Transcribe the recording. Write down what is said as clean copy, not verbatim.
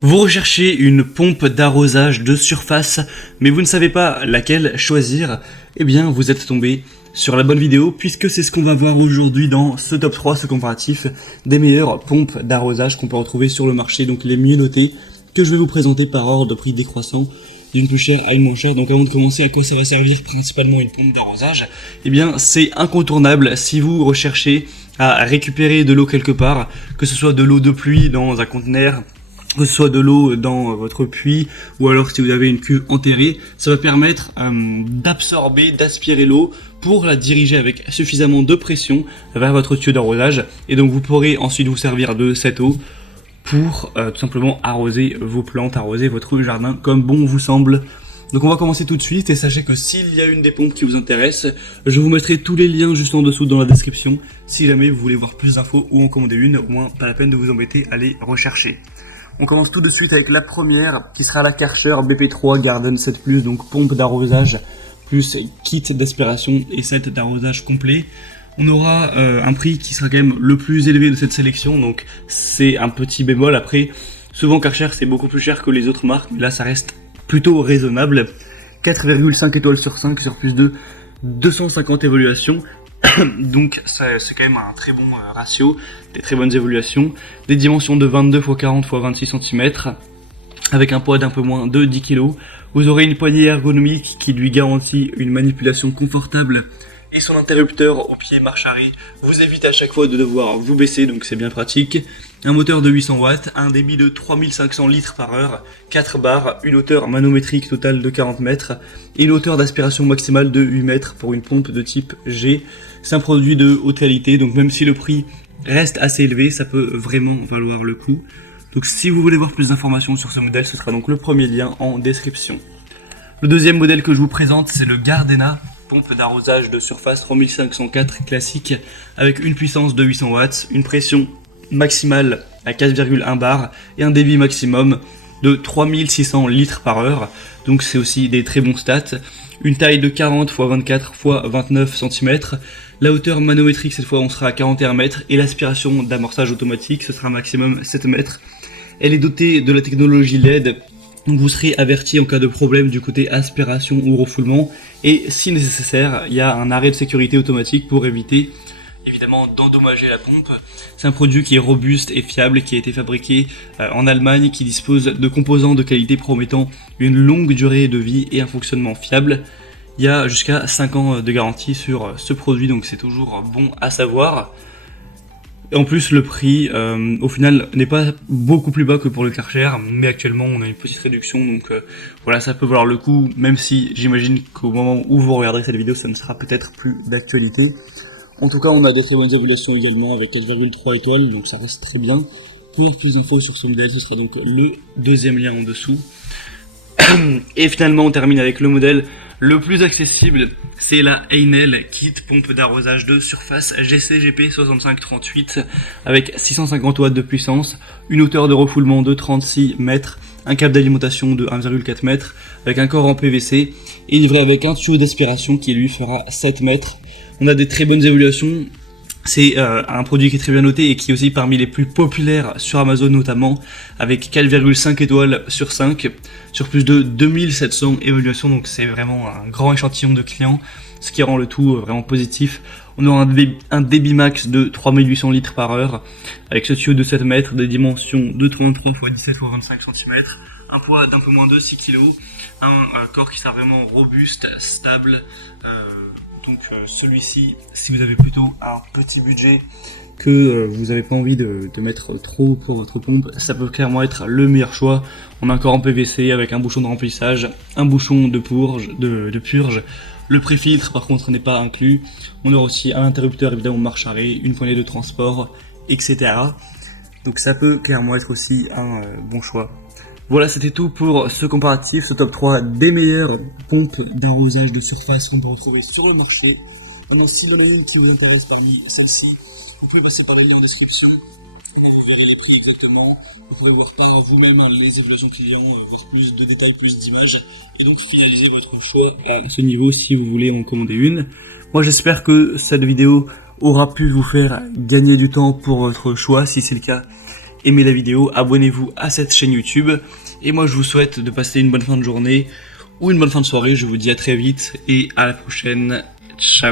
Vous recherchez une pompe d'arrosage de surface, mais vous ne savez pas laquelle choisir, eh bien vous êtes tombé sur la bonne vidéo, puisque c'est ce qu'on va voir aujourd'hui dans ce top 3, ce comparatif des meilleures pompes d'arrosage qu'on peut retrouver sur le marché, donc les mieux notées, que je vais vous présenter par ordre de prix décroissant, d'une plus chère à une moins chère. Donc avant de commencer, à quoi ça va servir principalement une pompe d'arrosage? Eh bien c'est incontournable si vous recherchez à récupérer de l'eau quelque part, que ce soit de l'eau de pluie dans un conteneur, que ce soit de l'eau dans votre puits, ou alors si vous avez une cuve enterrée, ça va permettre d'absorber, d'aspirer l'eau pour la diriger avec suffisamment de pression vers votre tuyau d'arrosage, et donc vous pourrez ensuite vous servir de cette eau pour tout simplement arroser vos plantes, arroser votre jardin comme bon vous semble. Donc on va commencer tout de suite, et sachez que s'il y a une des pompes qui vous intéresse, je vous mettrai tous les liens juste en dessous dans la description, si jamais vous voulez voir plus d'infos ou en commander une, au moins pas la peine de vous embêter à les rechercher. On commence tout de suite avec la première, qui sera la Karcher BP3 Garden 7+, donc pompe d'arrosage plus kit d'aspiration et set d'arrosage complet. On aura un prix qui sera quand même le plus élevé de cette sélection, donc c'est un petit bémol. Après, souvent Karcher c'est beaucoup plus cher que les autres marques, mais là ça reste plutôt raisonnable. 4,5 étoiles sur 5 sur plus de 250 évaluations. Donc c'est quand même un très bon ratio, des très bonnes évaluations, des dimensions de 22 x 40 x 26 cm, avec un poids d'un peu moins de 10 kg. Vous aurez une poignée ergonomique qui lui garantit une manipulation confortable, et son interrupteur au pied marche arrêt vous évite à chaque fois de devoir vous baisser, donc c'est bien pratique. Un moteur de 800 watts, un débit de 3500 litres par heure, 4 barres, une hauteur manométrique totale de 40 mètres et une hauteur d'aspiration maximale de 8 mètres pour une pompe de type G. C'est un produit de haute qualité, donc même si le prix reste assez élevé, ça peut vraiment valoir le coup. Donc si vous voulez voir plus d'informations sur ce modèle, ce sera donc le premier lien en description. Le deuxième modèle que je vous présente, c'est le Gardena, pompe d'arrosage de surface 3504 classique, avec une puissance de 800 watts, une pression maximale à 4,1 bar et un débit maximum de 3600 litres par heure, donc c'est aussi des très bons stats. Une taille de 40 x 24 x 29 cm, la hauteur manométrique cette fois on sera à 41 mètres, et l'aspiration d'amorçage automatique ce sera maximum 7 mètres. Elle est dotée de la technologie LED, donc vous serez averti en cas de problème du côté aspiration ou refoulement, et si nécessaire il y a un arrêt de sécurité automatique pour éviter évidemment d'endommager la pompe. C'est un produit qui est robuste et fiable, qui a été fabriqué en Allemagne, qui dispose de composants de qualité promettant une longue durée de vie et un fonctionnement fiable. Il y a jusqu'à 5 ans de garantie sur ce produit, donc c'est toujours bon à savoir. Et en plus le prix au final n'est pas beaucoup plus bas que pour le Karcher, mais actuellement on a une petite réduction, donc voilà, ça peut valoir le coup, même si j'imagine qu'au moment où vous regarderez cette vidéo ça ne sera peut-être plus d'actualité. En tout cas, on a des très bonnes évaluations également avec 4,3 étoiles, donc ça reste très bien. Pour plus d'infos sur ce modèle, ce sera donc le deuxième lien en dessous. Et finalement, on termine avec le modèle le plus accessible, c'est la Heinel Kit pompe d'arrosage de surface GCGP 6538 avec 650 watts de puissance, une hauteur de refoulement de 36 mètres, un câble d'alimentation de 1,4 mètres avec un corps en PVC, et livré avec un tuyau d'aspiration qui lui fera 7 mètres. On a des très bonnes évaluations, c'est un produit qui est très bien noté et qui est aussi parmi les plus populaires sur Amazon notamment, avec 4,5 étoiles sur 5, sur plus de 2700 évaluations, donc c'est vraiment un grand échantillon de clients, ce qui rend le tout vraiment positif. On aura un débit max de 3800 litres par heure, avec ce tuyau de 7 mètres, des dimensions de 33 x 17 x 25 cm, un poids d'un peu moins de 6 kg, un corps qui sera vraiment robuste, stable. Donc celui-ci, si vous avez plutôt un petit budget, que vous n'avez pas envie de mettre trop pour votre pompe, ça peut clairement être le meilleur choix. On a un corps en PVC avec un bouchon de remplissage, un bouchon de purge. Le pré-filtre par contre n'est pas inclus. On aura aussi un interrupteur évidemment marche arrêt, une poignée de transport, etc. Donc ça peut clairement être aussi un bon choix. Voilà, c'était tout pour ce comparatif, ce top 3 des meilleures pompes d'arrosage de surface qu'on peut retrouver sur le marché. Maintenant, s'il y en a une qui vous intéresse parmi celles-ci, vous pouvez passer par les liens en description. Vous verrez les prix exactement. Vous pouvez voir par vous-même les évaluations clients, voir plus de détails, plus d'images, et donc finaliser votre choix à ce niveau si vous voulez en commander une. Moi, j'espère que cette vidéo aura pu vous faire gagner du temps pour votre choix. Si c'est le cas, aimez la vidéo, abonnez-vous à cette chaîne YouTube. Et moi je vous souhaite de passer une bonne fin de journée ou une bonne fin de soirée. Je vous dis à très vite et à la prochaine. Ciao.